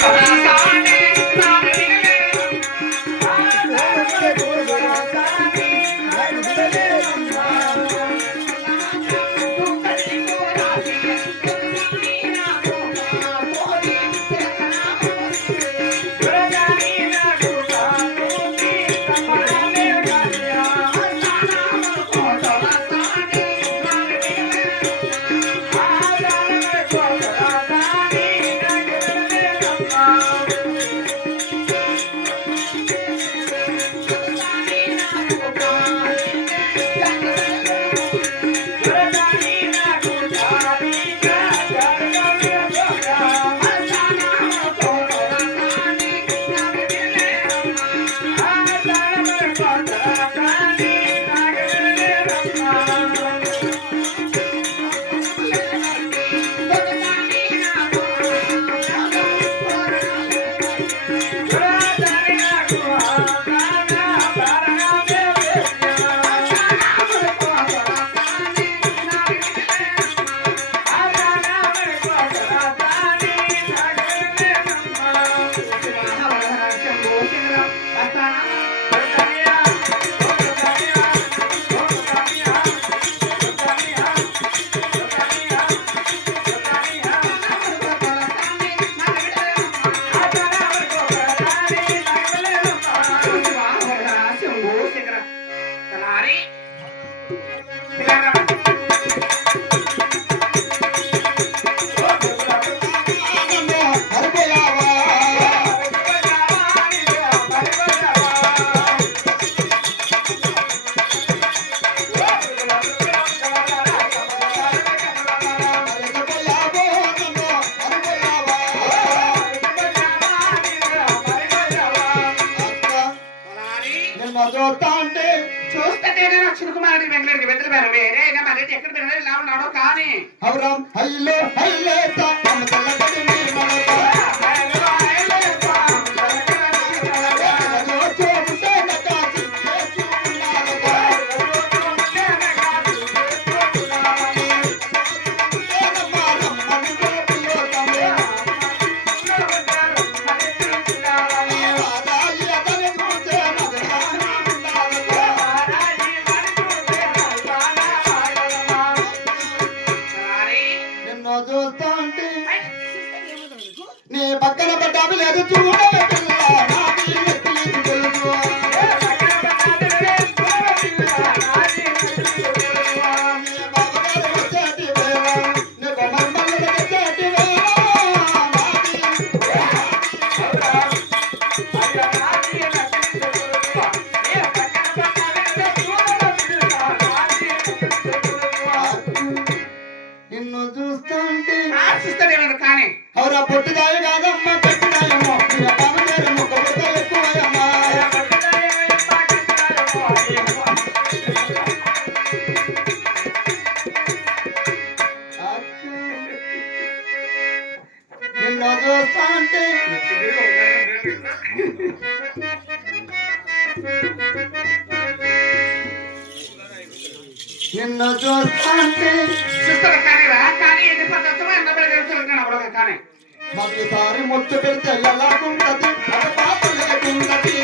Thank you. Ai, ai. Obrigada. నేనే నేను వచ్చిన కుమారుడికి బెంగళూరుకి వెళ్తున్నాను వేరే అయినా మరి ఎక్కడ బెంగళూరు ఇలా ఉన్నాడో కానీ. హైలో నిన్ను చూస్తా అంటే నిన్ను చూస్తా అంటే చూస్తాడు కానీ రా కానీ ఇది పద్ధతి ఎండబడి జరుగుతున్నాడు అప్పుడు కానీ మొదటిసారి ముట్టు పెడితే ఎలాగుంటది మన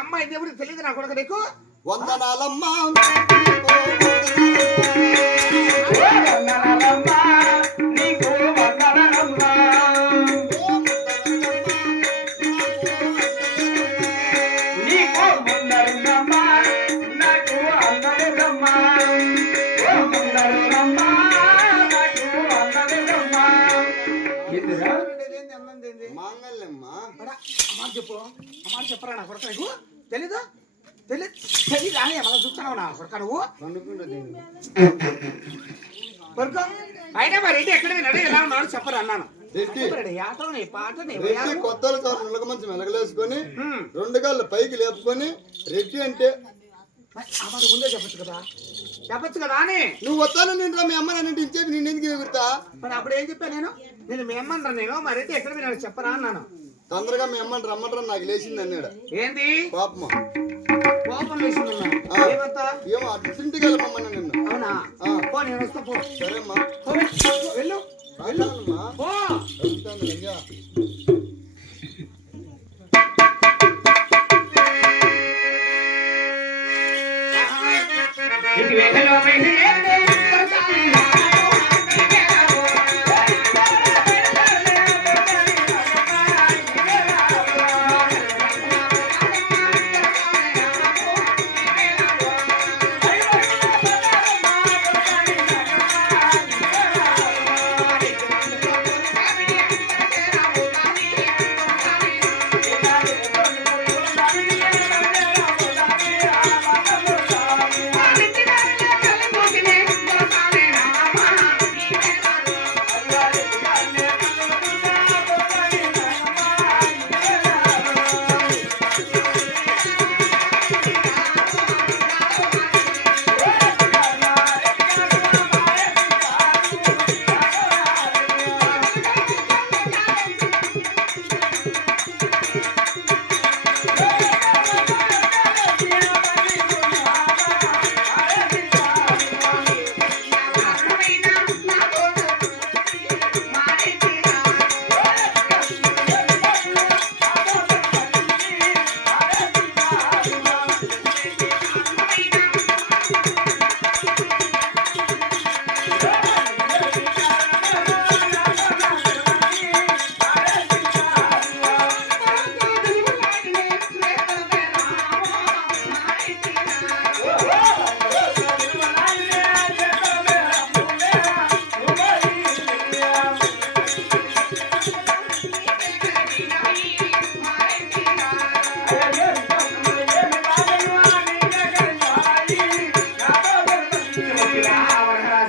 అమ్మాయి దేవుడికి తెలియదు నా కొడుకు నీకు? వందనాలమ్మా వందనాలమ్మా, నీకు వందనాలమ్మా. నీకు వందనాలమ్మా, చెప్పరా నా కొడుకు? నీకు తెలీదు? తెలీదు తెలీదు? అని మనం చూస్తున్నావు నా కొడుక నువ్వు? కొడుకు అయినా మరి ఏంటి ఎక్కడ విన్నాడు ఎలా ఉన్నాడు చెప్పరు అన్నాను. కొత్తల సార్ నులక మంచి మెలగలేసుకొని. రెండు కాళ్ళు పైకి లేపుకొని రెడ్డి అంటే ముందే చెప్పచ్చు కదా? చెప్పచ్చు కదా అని. నువ్వు వస్తాను నేను మీ అమ్మ నన్ను ఇచ్చేది నేను ఎందుకు ఎగురుతా? మరి అప్పుడు ఏం చెప్పాను నేను? నేను మీ అమ్మన్నాను నేను మరి అయితే ఎక్కడ విన్నాడు చెప్పరా అన్నాను. తొందరగా మీ అమ్మని రమ్మంటారు? నాకు లేచింది అన్నాడు. ఏంది? పాపము కోపం ఏమో అటు తింటికి వెళ్ళమమ్మని నిన్ను. అవునా? ఆ. పో నేను వస్తా పో. సరేమ్మా. వెళ్ళు. పో. వెళ్తాను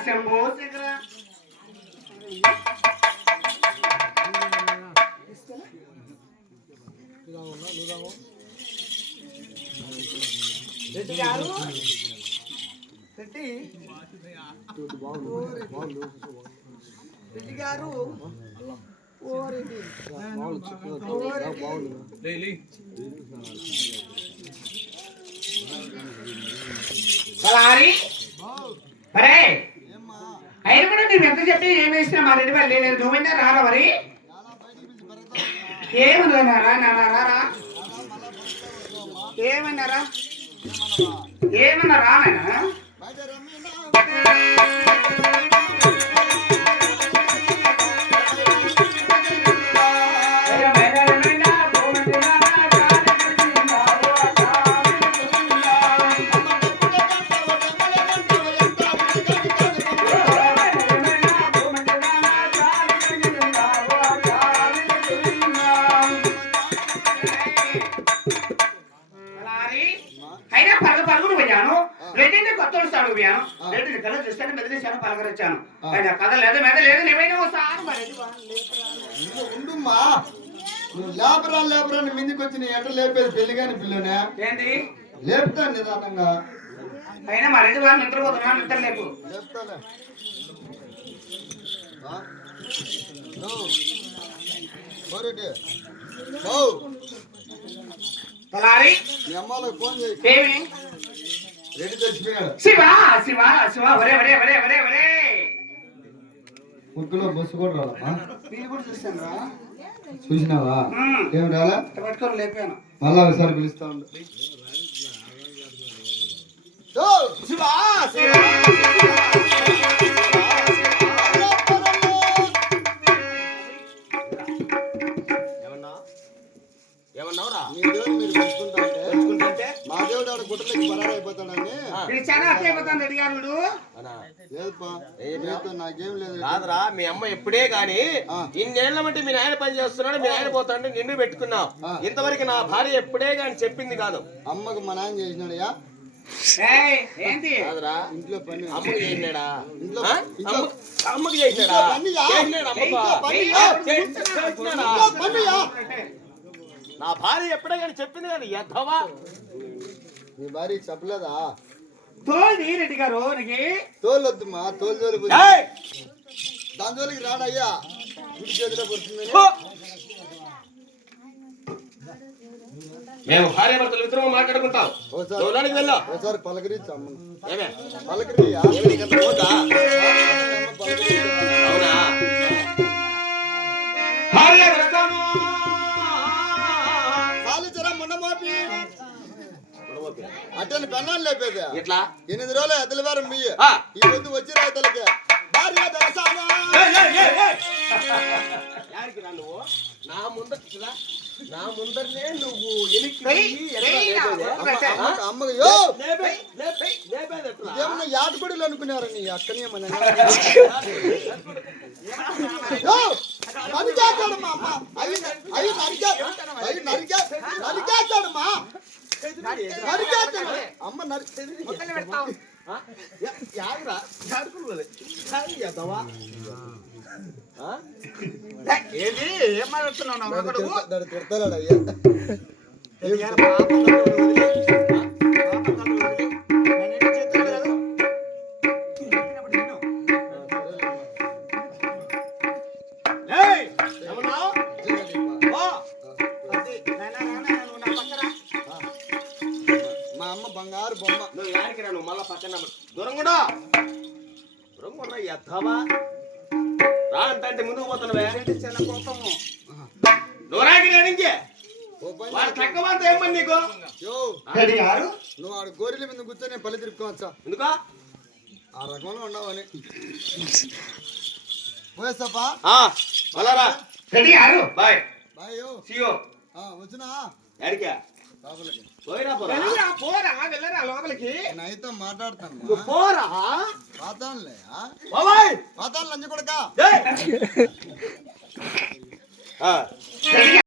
శంభో శంకర రెడ్డి గారు రెడ్డి రెడ్డి గారు ఓ రెడ్డి ఓ రెడ్డి. బలారి మరే అయిన కూడా నువ్వు ఎంత చెప్పి మరి వేసినా మా రెడ్డి వాళ్ళు నువ్వైనా రారా మరి ఏమన్నారా నాన్న రారా ఏమన్నారా ఏమన్నారా నాయన? రెడ్డిని కొత్త వస్తాడు పోయాను రెడ్డిని కథ చూస్తాను మెదిలేశాను పలకరించాను. ఆయన కథ లేదు మెద లేదు నువ్వైనా ఒకసారి మా రెడ్డి వాళ్ళు లేపురా. నువ్వు ఉండుమ్మా. నువ్వు లేపరా లేపరా మిందికి వచ్చి నీ ఎట లేపేది పెళ్ళి కాని పిల్లనే? ఏంది? లేపుతాను నిదానంగా. అయినా మా రెడ్డి వాళ్ళు నిద్రపోతున్నాను నిద్ర లేపు. ఓ. తలారి? మీ అమ్మాలకు ఫోన్ చేయి. శివ శివ శివ ఒరే ఒరే ఒరే ఒరే ఒరే. ముక్కులో బస్సు కూడా రాలమ్మా నేను కూడా చూస్తాను రా చూసినావా. ఏం రాలా? పట్టుకొని లేపాను. మళ్ళా ఒకసారి పిలుస్తా ఉండు. ఓ, శివా, శివా, కాదురా మీ అమ్మ ఎప్పుడే గాని. ఇన్నేళ్ళ బట్టి మీ నాయన పని చేస్తున్నాడు మీ నాయన పోతాడు నిన్ను పెట్టుకున్నావు. ఇంతవరకు నా భార్య ఎప్పుడే గాని చెప్పింది కాదు అమ్మకు మా నాయన చేసినాడయ్యా ఏయ్, ఏంటి కాదురా ఇంట్లో పని అమ్మకి చేసినాడా ఇంట్లో- ఆ? ఇంట్లో- అమ్మ- అమ్మకి చేసినాడా ఇంట్లో పనియా? చేసినాడా అమ్మకు? ఇంట్లో పనియా? ఆ, చే- చేసినాడా? ఇంట్లో పనియా? నా భార్య ఎప్పుడే గాని చెప్పింది కానీ ఎద్దవా మీ భార్యకి చెప్పలేదా తోల్ది రెడ్డి గారు నీకు తోలొద్దు మా తోలు తోలు! దాని జోలికి రాడయ్యా గుడి చేతిలో పడుతుందని పో! మేము భార్య భర్తలు ఇద్దరు మాట్లాడుకుంటాం లోనికి వెళ్ళు. ఒకసారి పలకరించి అమ్మను ఏమే? పలకరియా? అవునా? భార్య భర్తను అట్టని పెన్నాలు లేపేది ఎట్లా ఎనిమిది రోజులు ఎద్దల వారం మీ ఆ. ఈ రోజు వచ్చి రైతులకి భార్య దర్శనం ఏయ్, ఏయ్, ఏయ్, ఏయ్! యాడికి రా నువ్వు నా ముందర రా. నా ముందరనే నువ్వు ఎనికి ఏయ్, ఏయ్, నా లేపేది? ముందర. అమ్మ- అమ్మకు యో లేపే, లేపే, లేపేది ఎట్లా? ఏమన్నా యాటకుడిలు అనుకున్నారు నీ అక్కని ఏమన్నా యో, నరికేస్తాడు మా అమ్మ అయ్యి అయ్యి నరికే అయ్యి నరికే నరికేస్తాడు మా నరికేస్తాడు అమ్మ నరి ఆ? యా- యాడిరా? యాడికి పోలే. యాడి ఎదవా? ఏది ఏం మాట్లాడుతున్నావు మళ్ళా పక్కన దూరం కూడా. దూరం కూడా ఎద్దవా? రా అంటే ముందుకు పోతున్నావే చిన్న కోపము దూరాకి వాడు తక్కువ ఏమని నీకు? నువ్వు ఆడ గోరెల మీద కూర్చొని పల్లె తిరుపుకోవచ్చా ఎందుకో? ఆ రకంలో ఉండవని. పోయేస్తాపా బాయ్. బాయ్ వచ్చినా? పోయిరా పోరా. వెళ్ళరా పోరా వెళ్ళరా లోపలికి. అయితే మాట్లాడతాను పోరా. పాతానులే బాబాయ్! పాతాను లంచ కొడక. ఏయ్! ఆ, రెడ్డి